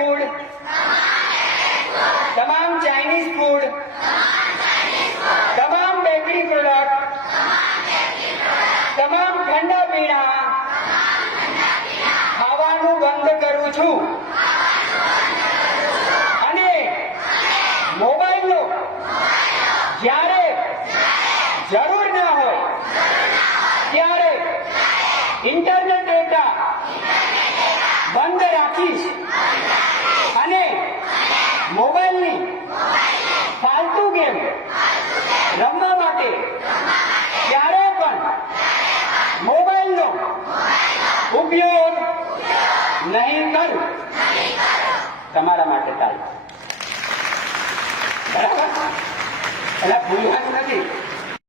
Food, તમામ Chinese food, તમામ bakery product, તમામ ઠંડા પીણા ખાવાનું બંધ કરું છું અને મોબાઈલનો જ્યારે જરૂર ના હોય ત્યારે ઇન્ટરનેટ ડેટા બંધ રાખીશ અને મોબાઈલની ફાલતુ ગેમ રમવા માટે ક્યારે પણ મોબાઈલનો ઉપયોગ નહીં કરું. તમારા માટે તાલ બરાબર, એટલે ભૂલવાનું નથી.